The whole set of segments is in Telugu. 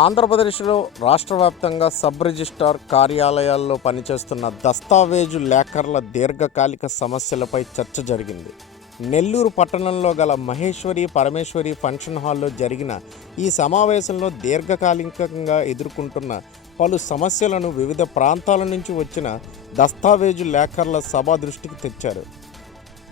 ఆంధ్రప్రదేశ్లో రాష్ట్ర వ్యాప్తంగా సబ్ రిజిస్ట్రార్ కార్యాలయాల్లో పనిచేస్తున్న దస్తావేజు లేఖర్ల దీర్ఘకాలిక సమస్యలపై చర్చ జరిగింది. నెల్లూరు పట్టణంలో గల మహేశ్వరి పరమేశ్వరి ఫంక్షన్ హాల్లో జరిగిన ఈ సమావేశంలో దీర్ఘకాలికంగా ఎదుర్కొంటున్న పలు సమస్యలను వివిధ ప్రాంతాల నుంచి వచ్చిన దస్తావేజు లేఖర్ల సభ దృష్టికి తెచ్చారు.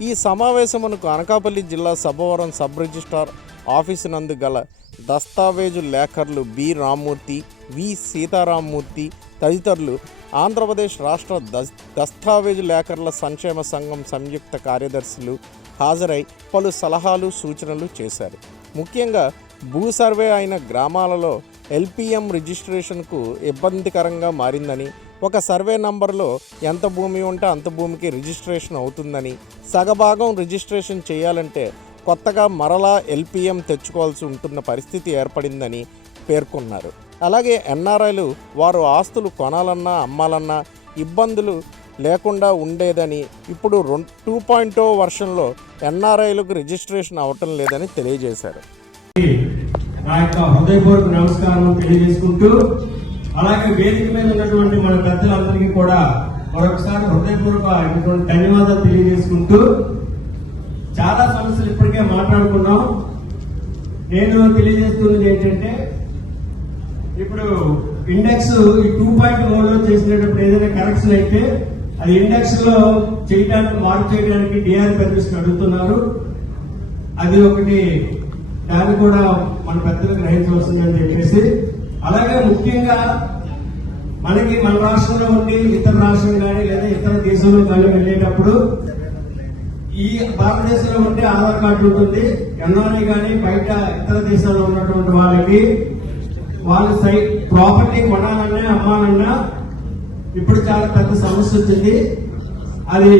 ఈ సమావేశమునకు అనకాపల్లి జిల్లా సభవరం సబ్ రిజిస్ట్రార్ ఆఫీసు నందు గల దస్తావేజు లేఖర్లు బి. రామ్మూర్తి వి. సీతారామ్మూర్తి తదితరులు ఆంధ్రప్రదేశ్ రాష్ట్ర దస్ దస్తావేజు లేఖర్ల సంక్షేమ సంఘం సంయుక్త కార్యదర్శులు హాజరై పలు సలహాలు సూచనలు చేశారు. ముఖ్యంగా భూ సర్వే అయిన గ్రామాలలో ఎల్పిఎం రిజిస్ట్రేషన్కు ఇబ్బందికరంగా మారిందని ఒక సర్వే నంబర్లో ఎంత భూమి ఉంటే అంత భూమికి రిజిస్ట్రేషన్ అవుతుందని సగభాగం రిజిస్ట్రేషన్ చేయాలంటే కొత్తగా మరలా ఎల్పిఎం తెచ్చుకోవాల్సి ఉంటున్న పరిస్థితి ఏర్పడిందని పేర్కొన్నారు. అలాగే ఎన్ఆర్ఐలు వారు ఆస్తులు కొనాలన్నా అమ్మాలన్నా ఇబ్బందులు లేకుండా ఉండేదని ఇప్పుడు రెండు టూ పాయింట్ ఓ వర్షన్లో ఎన్ఆర్ఐలకు రిజిస్ట్రేషన్ అవటం లేదని తెలియజేశారు. నా యొక్క హృదయపూర్వక నమస్కారం తెలియజేసుకుంటూ అలాగే వేదిక మీద ఉన్నటువంటి మన పెద్దలందరికీ కూడా మరొకసారి హృదయపూర్వక ధన్యవాదాలు తెలియజేసుకుంటూ చాలా సమస్యలు ఇప్పటికే మాట్లాడుకున్నాం. నేను తెలియజేస్తున్నది ఏంటంటే ఇప్పుడు ఇండెక్స్ ఈ టూ పాయింట్లో చేసినప్పుడు ఏదైనా కరెక్షన్ అయితే అది ఇండెక్స్లో చేయడానికి మార్పు చేయడానికి డిఆర్ పర్మిషన్ అడుగుతున్నారు. అది ఒకటి దాన్ని కూడా మన పెద్దలు గ్రహించవలసిందని చెప్పేసి. అలాగే ముఖ్యంగా మనకి మన రాష్ట్రంలో ఉండి ఇతర రాష్ట్రం కానీ లేదా ఇతర దేశంలో కానీ వెళ్ళేటప్పుడు ఈ భారతదేశంలో ఉంటే ఆధార్ కార్డు ఉంటుంది. ఎన్ఆర్ఐ కానీ బయట ఇతర దేశాల్లో ఉన్నటువంటి వాళ్ళకి వాళ్ళ సైట్ ప్రాపర్టీ కొనాలన్నా అమ్మాలన్నా ఇప్పుడు చాలా పెద్ద సమస్య వచ్చింది. అది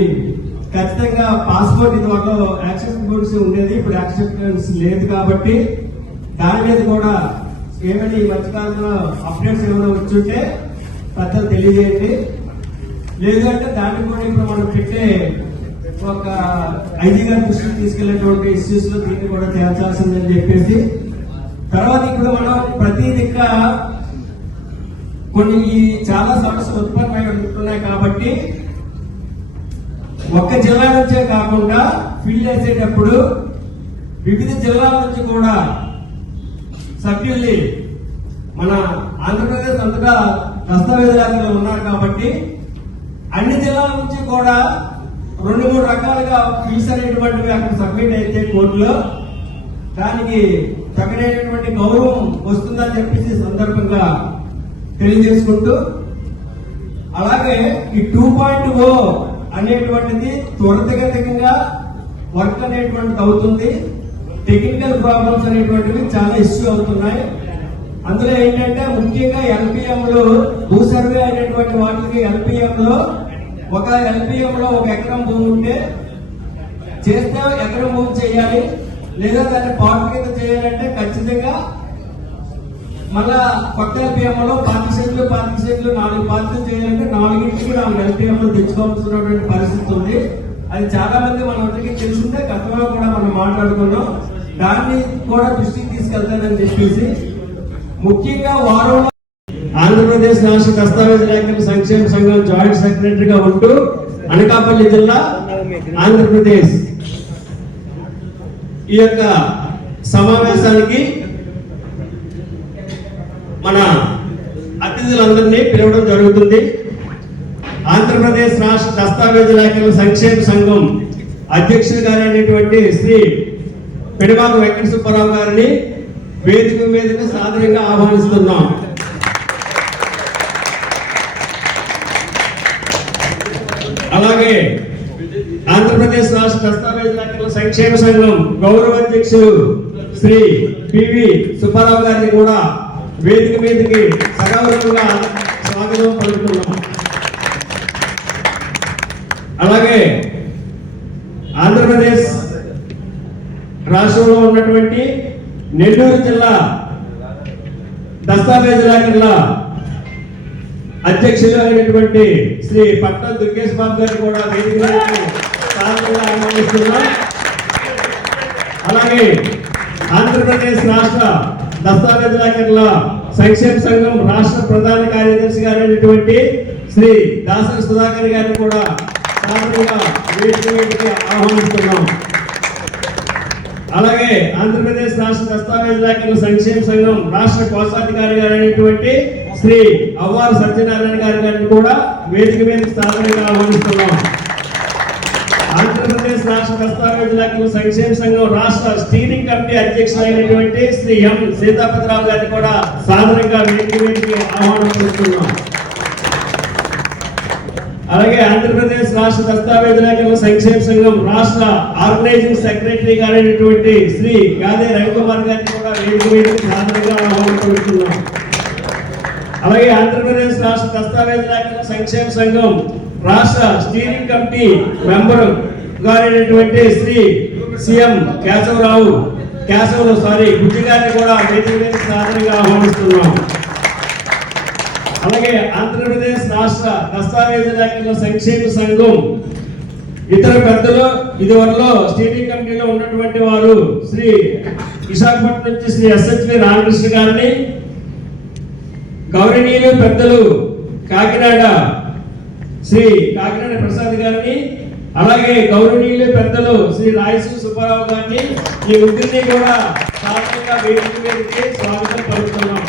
ఖచ్చితంగా పాస్పోర్ట్ ఇది ఒక యాక్సెప్టబుల్స్ ఉండేది. ఇప్పుడు యాక్సెప్టెన్స్ లేదు కాబట్టి దాని మీద కూడా ఏమైనా ఈ మధ్యకాలంలో అప్డేట్స్ ఏమైనా వచ్చుంటే పెద్దలు తెలియజేయండి. లేదంటే దాన్ని కూడా ఇప్పుడు మనం పెట్టే ఒక ఐజీ గారి దృష్టికి తీసుకెళ్ళేటువంటి ఇష్యూస్లో దీన్ని కూడా చేర్చాల్సిందని చెప్పేసి తర్వాత ఇప్పుడు మనం ప్రతి దిక్క కొన్ని ఈ చాలా సమస్యలు ఉత్పన్నమై ఉంటున్నాయి కాబట్టి ఒక్క జిల్లా నుంచే కాకుండా ఫిల్ చేసేటప్పుడు వివిధ జిల్లాల నుంచి కూడా సభ్యుల్ని మన ఆంధ్రప్రదేశ్ అంతటా దస్తావేజులు ఉన్నారు కాబట్టి అన్ని జిల్లాల నుంచి కూడా రెండు మూడు రకాలుగా ఫీజు అనేటువంటివి అక్కడ సబ్మిట్ అయితే కోర్టులో. దానికి తగినటువంటి గౌరవం వస్తుందని చెప్పేసి సందర్భంగా తెలియజేసుకుంటూ. అలాగే ఈ టూ పాయింట్ ఓ అనేటువంటిది త్వరితగతికంగా వర్క్ అనేటువంటిది అవుతుంది. టెక్నికల్ ప్రాబ్లమ్స్ అనేటువంటివి చాలా ఇష్యూ అవుతున్నాయి. అందులో ఏంటంటే ముఖ్యంగా ఎల్పిఎంలో భూ సర్వే అనేటువంటి వాటికి ఎల్పిఎంలో ఒక ఎల్పిఎంలో ఒక ఎకరం భూమి ఉంటే చేస్తే ఎకరం భూమి చేయాలి. లేదా దాన్ని పాటు కింద చేయాలంటే ఖచ్చితంగా మళ్ళా కొత్త ఎల్పిఎంలో పాతి సెట్లు పాతి సెట్లు నాలుగు పార్టీలు చేయాలంటే నాలుగింటికి నాలుగు ఎల్పిఎం లో తెచ్చుకోవాల్సినటువంటి పరిస్థితి ఉంది. అది చాలా మంది మన అందరికీ తెలుసుంటే గతంలో కూడా మనం మాట్లాడుకున్నాం. దాన్ని కూడా దృష్టికి తీసుకెళ్తానని చెప్పేసి. ముఖ్యంగా వారంలో ఆంధ్రప్రదేశ్ రాష్ట్ర దస్తావేజ్ లేఖల సంక్షేమ సంఘం జాయింట్ సెక్రటరీగా ఉంటూ అనకాపల్లి జిల్లా ఆంధ్రప్రదేశ్. ఈ యొక్క సమావేశానికి మన అతిథులందరినీ పిలవడం జరుగుతుంది. ఆంధ్రప్రదేశ్ రాష్ట్ర దస్తావేజ్ లేఖల సంక్షేమ సంఘం అధ్యక్షుడు గారైనటువంటి శ్రీ పెడిమాకు వెంకట సుబ్బారావు గారిని వేదిక మీదకు సాధారణంగా ఆహ్వానిస్తున్నాం. అలాగే ఆంధ్రప్రదేశ్ రాష్ట్ర దస్తావేజ్ సంక్షేమ సంఘం గౌరవ అధ్యక్షులు శ్రీ పివి సుబ్బారావు గారిని కూడా వేదిక మీదకి సగౌరవంగా స్వాగతం పలుకుతున్నాం. అలాగే ఆంధ్రప్రదేశ్ రాష్ట్రంలో ఉన్నటువంటి నెల్లూరు జిల్లా దస్తావేజ్ లేఖల అధ్యక్షులు అయినటువంటి శ్రీ పట్నం దుర్గేష్ బాబు గారు కూడా వేదిక ఆహ్వానిస్తున్నాం. అలాగే ఆంధ్రప్రదేశ్ రాష్ట్ర దస్తావేజ్ సంక్షేమ సంఘం రాష్ట్ర ప్రధాన కార్యదర్శి గారైనటువంటి శ్రీ దాసరి సుధాకర్ గారిని కూడా ఆహ్వానిస్తున్నాం. అలాగే ఆంధ్రప్రదేశ్ రాష్ట్ర దస్తావేజ్ సంక్షేమ సంఘం రాష్ట్ర కోశాధికారి గారైనటువంటి శ్రీ అవ్వారు సత్యనారాయణ గారి గారిని కూడా వేదిక మీద స్థానంగా ఆహ్వానిస్తున్నాం. ఆంధ్రప్రదేశ్ రాష్ట్ర దస్తావేజ్ లేఖల సంక్షేమ సంఘం రాష్ట్ర స్టీరింగ్ కమిటీ అధ్యక్షులైనటువంటి శ్రీ ఎం సీతాపతిరావు గారిని కూడా సాధారణంగా వేదిక మీదకి ఆహ్వానిస్తున్నాం. అలాగే ఆంధ్రప్రదేశ్ రాష్ట్ర దస్తావేజ్ లేఖల సంక్షేమ సంఘం రాష్ట్ర ఆర్గనైజింగ్ సెక్రటరీ గారైనటువంటి శ్రీ గాదే రవికుమార్ గారిని కూడా వేదిక మీదకి సాధారణంగా ఆహ్వానిస్తున్నాం. అలాగే ఆంధ్రప్రదేశ్ రాష్ట్ర దస్తావేజ్ లేఖల సంక్షేమ సంఘం రాష్ట్ర స్టీరింగ్ కమిటీ మెంబరు గారైనటువంటి శ్రీ సిఎం కేశవరావు కేశవరావు సారీ బుజ్జి గారిని కూడా వేదిక మీద సాధారణంగా ఆహ్వానిస్తున్నాం. అలాగే ఆంధ్రప్రదేశ్ రాష్ట్ర దస్తావేజ్ లేఖల సంక్షేమ సంఘం ఇతర పెద్దలు ఇదివరలో స్టీరింగ్ కమిటీలో ఉన్నటువంటి వారు శ్రీ విశాఖపట్నం నుంచి శ్రీ ఎస్హెచ్వి రామకృష్ణ గారిని గౌరవనీయులు పెద్దలు కాకినాడ శ్రీ కాకినాడ ప్రసాద్ గారిని అలాగే గౌరవనీయులు పెద్దలు శ్రీ రాయసు సుబ్బారావు గారిని ఈ ముగ్గురిని కూడా సాధారణంగా వేదిక మీదకి స్వాగతం పలుకుతున్నాం.